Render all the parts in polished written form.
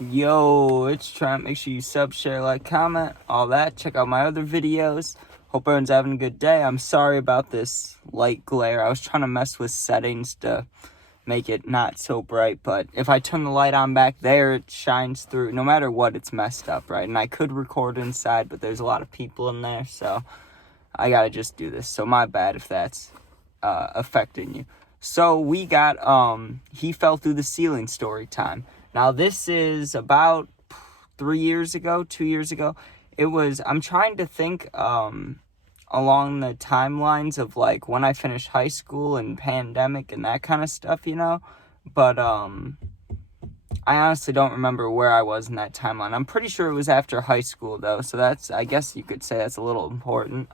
Yo, it's Trent. Make sure you sub, share, like, comment, all that. Check out my other videos. Hope everyone's having a good day. I'm sorry about this light glare. I was trying to mess with settings to make it not so bright, but if I turn the light on back there, it shines through. No matter what, it's messed up, right? And I could record inside, but there's a lot of people in there, so I gotta just do this. So my bad if that's affecting you. So we got He Fell Through the Ceiling story time. Now this is about 2 years ago. I'm trying to think along the timelines of like when I finished high school and pandemic and that kind of stuff, but I honestly don't remember where I was in that timeline. I'm pretty sure it was after high school though, so I guess you could say that's a little important.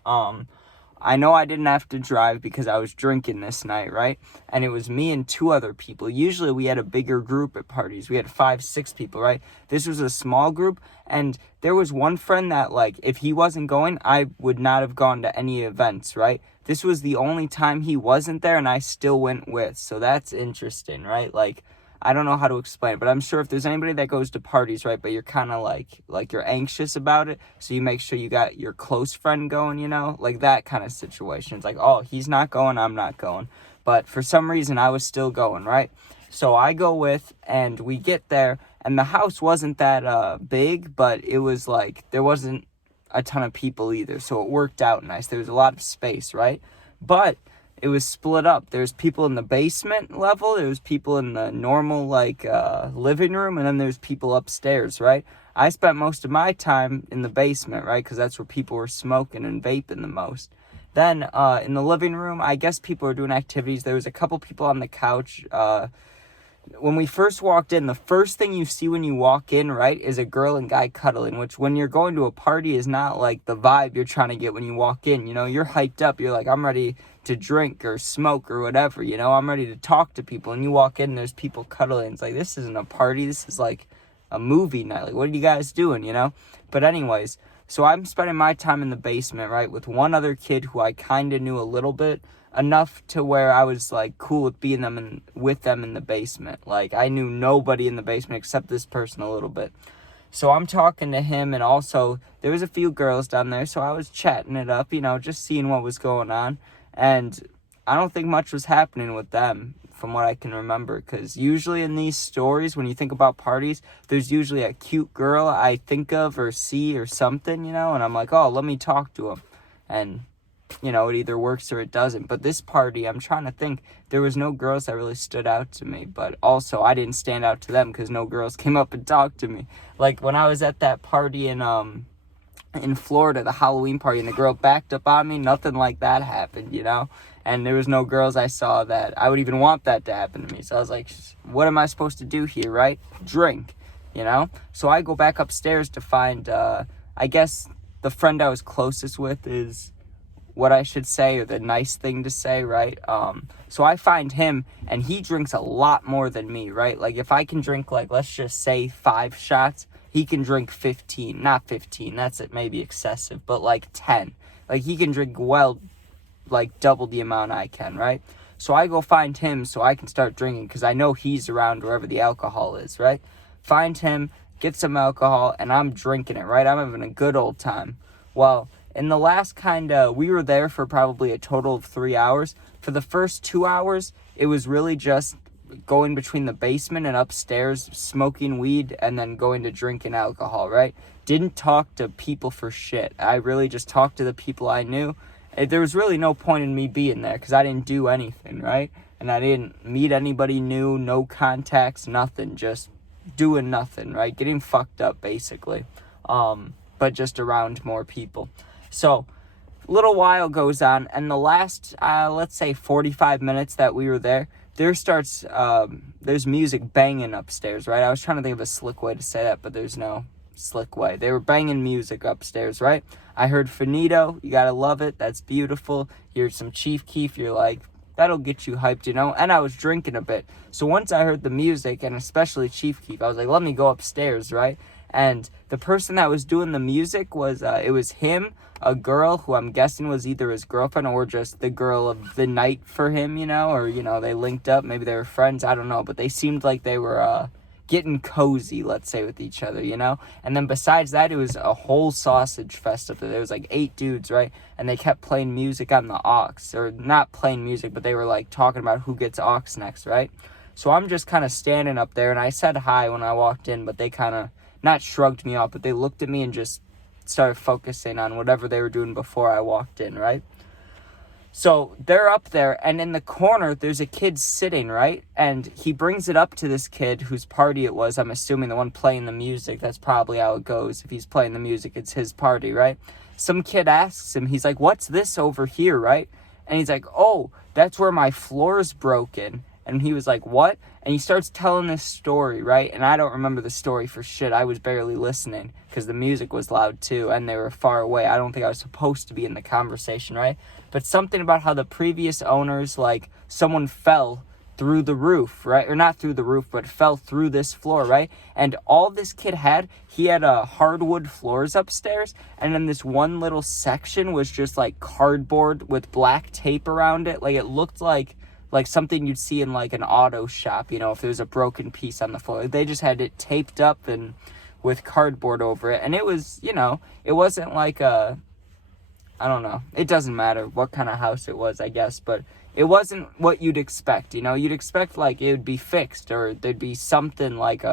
I know I didn't have to drive because I was drinking this night, right? And it was me and 2 other people. Usually we had a bigger group at parties. We had 5, 6 people, right? This was a small group, and there was one friend that, like, if he wasn't going, I would not have gone to any events, right? This was the only time he wasn't there, and I still went with. So that's interesting, right? Like, I don't know how to explain it, but I'm sure if there's anybody that goes to parties, right, but you're kind of like you're anxious about it, so you make sure you got your close friend going, like that kind of situation. It's like, oh, he's not going, I'm not going. But for some reason, I was still going, right? So I go with, and we get there, and the house wasn't that big, but it was like, there wasn't a ton of people either, so it worked out nice. There was a lot of space, right? But it was split up. There's people in the basement level, there was people in the normal living room, and then there's people upstairs, right? I spent most of my time in the basement, right, because that's where people were smoking and vaping the most. Then in the living room, I guess people were doing activities. There was a couple people on the couch. When we first walked in, the first thing you see when you walk in, right, is a girl and guy cuddling, which when you're going to a party is not like the vibe you're trying to get when you walk in. You're hyped up. You're like, I'm ready to drink or smoke or whatever, I'm ready to talk to people. And you walk in, there's people cuddling. It's like, this isn't a party. This is like a movie night. Like, what are you guys doing, But anyways, so I'm spending my time in the basement, right, with one other kid who I kind of knew a little bit, enough to where I was like cool with being with them in the basement. Like, I knew nobody in the basement except this person a little bit. So I'm talking to him, and also there was a few girls down there, so I was chatting it up, just seeing what was going on. And I don't think much was happening with them from what I can remember, because usually in these stories, when you think about parties, there's usually a cute girl I think of or see or something, and I'm like, oh, let me talk to him. And it either works or it doesn't. But this party, I'm trying to think, there was no girls that really stood out to me, but also I didn't stand out to them because no girls came up and talked to me. Like when I was at that party in Florida, the Halloween party, and the girl backed up on me, nothing like that happened, and there was no girls I saw that I would even want that to happen to me. So I was like, what am I supposed to do here, right? Drink, So I go back upstairs to find, I guess the friend I was closest with is what I should say, or the nice thing to say, right? So I find him, and he drinks a lot more than me, right? Like, if I can drink, like, let's just say 5 shots, he can drink 15. Not 15, that's it, maybe excessive, but like 10. Like, he can drink like double the amount I can, right? So I go find him so I can start drinking, because I know he's around wherever the alcohol is, right? Find him, get some alcohol, and I'm drinking it, right? I'm having a good old time. Well, in the last we were there for probably a total of 3 hours. For the first 2 hours, it was really just going between the basement and upstairs, smoking weed, and then going to drinking alcohol, right? Didn't talk to people for shit. I really just talked to the people I knew. There was really no point in me being there because I didn't do anything, right? And I didn't meet anybody new, no contacts, nothing, just doing nothing, right? Getting fucked up, basically. But just around more people. So, a little while goes on, and the last, let's say 45 minutes that we were there, there's music banging upstairs, right? I was trying to think of a slick way to say that, but there's no slick way. They were banging music upstairs, right? I heard Finito, you gotta love it, that's beautiful. You heard some Chief Keef, you're like, that'll get you hyped, and I was drinking a bit. So once I heard the music, and especially Chief Keef, I was like, let me go upstairs, right? And the person that was doing the music was, it was him, a girl who I'm guessing was either his girlfriend or just the girl of the night for him, or, they linked up, maybe they were friends, I don't know, but they seemed like they were, getting cozy, let's say, with each other, you know? And then besides that, it was a whole sausage fest up there. There was like 8 dudes, right? And they kept playing music on the aux, or not playing music, but they were like talking about who gets aux next, right? So I'm just kind of standing up there, and I said hi when I walked in, but they kind of, not shrugged me off, but they looked at me and just started focusing on whatever they were doing before I walked in, right? So they're up there, and in the corner, there's a kid sitting, right? And he brings it up to this kid whose party it was. I'm assuming the one playing the music. That's probably how it goes. If he's playing the music, it's his party, right? Some kid asks him, he's like, what's this over here, right? And he's like, oh, that's where my floor's broken. And he was like, what? And he starts telling this story, right? And I don't remember the story for shit. I was barely listening because the music was loud too, and they were far away. I don't think I was supposed to be in the conversation, right? But something about how the previous owners, like, someone fell through the roof, right? Or not through the roof, but fell through this floor, right? And all this kid had, he had hardwood floors upstairs, and then this one little section was just like cardboard with black tape around it. Like, it looked like something you'd see in like an auto shop, you know, if there was a broken piece on the floor. They just had it taped up and with cardboard over it. And it was, you know, it wasn't like I don't know. It doesn't matter what kind of house it was, I guess, but it wasn't what you'd expect, you know. You'd expect like it would be fixed, or there'd be something like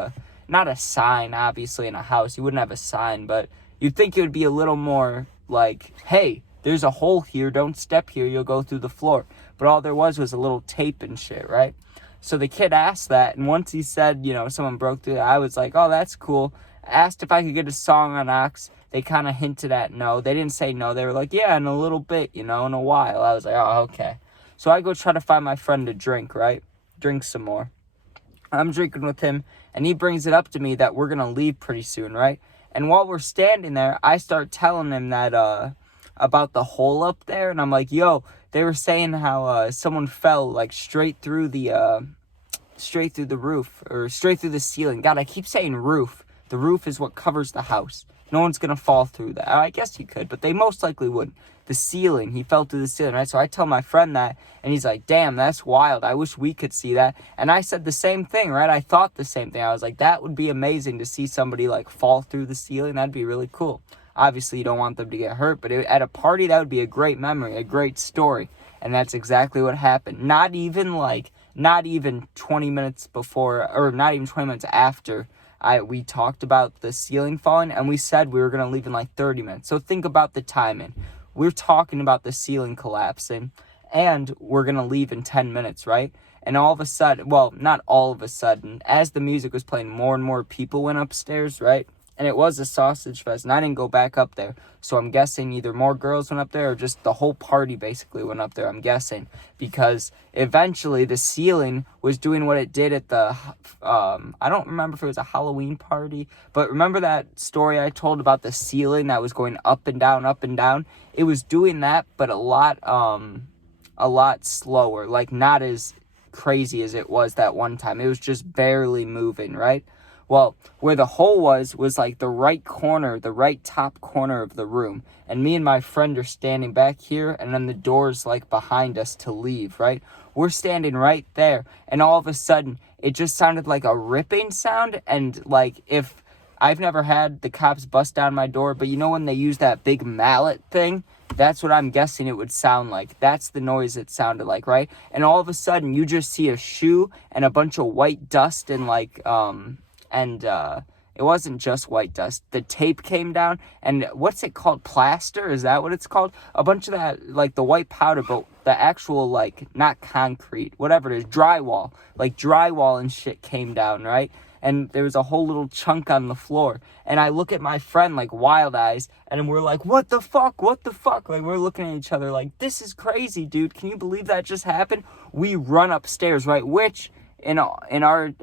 not a sign, obviously, in a house. You wouldn't have a sign, but you'd think it would be a little more like, hey, there's a hole here, don't step here, you'll go through the floor. But all there was a little tape and shit, right? So the kid asked that, and once he said, you know, someone broke through, I was like, oh, that's cool. I asked if I could get a song on aux. They kind of hinted at no. They didn't say no. They were like, yeah, in a little bit, you know, in a while. I was like, oh, okay. So I go try to find my friend a drink, right? Drink some more. I'm drinking with him, and he brings it up to me that we're going to leave pretty soon, right? And while we're standing there, I start telling him that, about the hole up there, and I'm like, yo, they were saying how someone fell like straight through the roof, or straight through the ceiling. God, I keep saying roof. The roof is what covers the house. No one's gonna fall through that. I guess you could, but they most likely wouldn't. The ceiling, he fell through the ceiling, right? So I tell my friend that, and he's like, damn, that's wild. I wish we could see that. And I said the same thing, right? I thought the same thing. I was like, that would be amazing to see somebody like fall through the ceiling. That'd be really cool. Obviously, you don't want them to get hurt, but at a party, that would be a great memory, a great story. And that's exactly what happened. Not even 20 minutes before, or not even 20 minutes after we talked about the ceiling falling, and we said we were going to leave in like 30 minutes. So think about the timing. We're talking about the ceiling collapsing, and we're going to leave in 10 minutes, right? And all of a sudden, well, not all of a sudden, as the music was playing, more and more people went upstairs, right? And it was a sausage fest, and I didn't go back up there. So I'm guessing either more girls went up there, or just the whole party basically went up there, I'm guessing. Because eventually the ceiling was doing what it did at the, I don't remember if it was a Halloween party. But remember that story I told about the ceiling that was going up and down, up and down? It was doing that, but a lot slower. Like, not as crazy as it was that one time. It was just barely moving, right? Well, where the hole was like the right corner, the right top corner of the room. And me and my friend are standing back here, and then the door's like behind us to leave, right? We're standing right there, and all of a sudden, it just sounded like a ripping sound. And like, if I've never had the cops bust down my door, but you know when they use that big mallet thing? That's what I'm guessing it would sound like. That's the noise it sounded like, right? And all of a sudden, you just see a shoe and a bunch of white dust and like, it wasn't just white dust. The tape came down, and what's it called? Plaster? Is that what it's called? A bunch of that, like the white powder, but the actual, like, not concrete, whatever it is, drywall. Like, drywall and shit came down, right? And there was a whole little chunk on the floor. And I look at my friend, like, wild eyes, and we're like, what the fuck? What the fuck? Like, we're looking at each other like, this is crazy, dude. Can you believe that just happened? We run upstairs, right? Which, in our,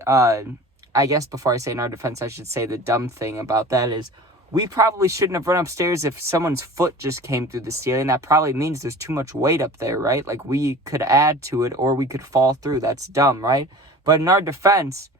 I guess before I say in our defense, I should say the dumb thing about that is we probably shouldn't have run upstairs if someone's foot just came through the ceiling. That probably means there's too much weight up there, right? Like, we could add to it, or we could fall through. That's dumb, right? But in our defense,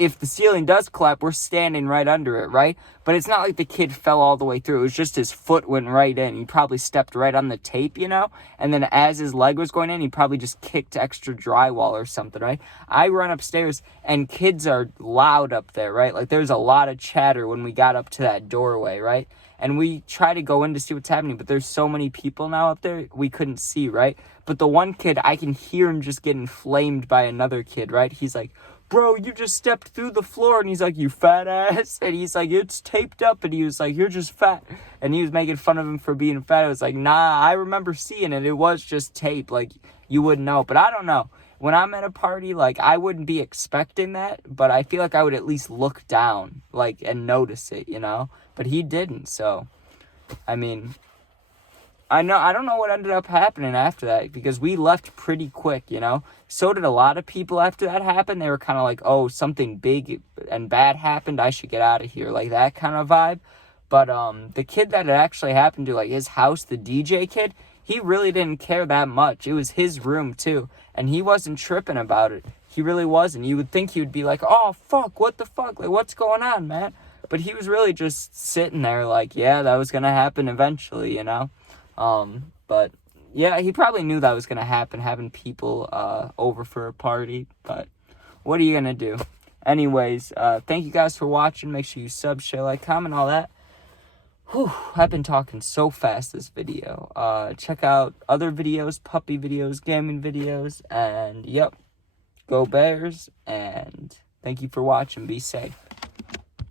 if the ceiling does collapse, we're standing right under it, right? But it's not like the kid fell all the way through. It was just his foot went right in. He probably stepped right on the tape, you know? And then as his leg was going in, he probably just kicked extra drywall or something, right? I run upstairs, and kids are loud up there, right? Like, there's a lot of chatter when we got up to that doorway, right? And we try to go in to see what's happening, but there's so many people now up there, we couldn't see, right? But the one kid, I can hear him just getting flamed by another kid, right? He's like, bro, you just stepped through the floor. And he's like, you fat ass. And he's like, it's taped up. And he was like, you're just fat. And he was making fun of him for being fat. I was like, nah, I remember seeing it. It was just tape. Like, you wouldn't know. But I don't know. When I'm at a party, like, I wouldn't be expecting that. But I feel like I would at least look down, like, and notice it, you know? But he didn't. So, I mean, I don't know what ended up happening after that, because we left pretty quick, you know? So did a lot of people after that happened. They were kind of like, oh, something big and bad happened, I should get out of here, like that kind of vibe. But the kid that it actually happened to, like his house, the DJ kid, he really didn't care that much. It was his room too, and he wasn't tripping about it. He really wasn't. You would think he would be like, oh, fuck, what the fuck? Like, what's going on, man? But he was really just sitting there like, yeah, that was going to happen eventually, you know? But yeah, he probably knew that was going to happen, having people over for a party, but what are you going to do? Anyways, thank you guys for watching. Make sure you sub, share, like, comment, all that. Whew, I've been talking so fast this video. Check out other videos, puppy videos, gaming videos, and yep, go Bears, and thank you for watching. Be safe.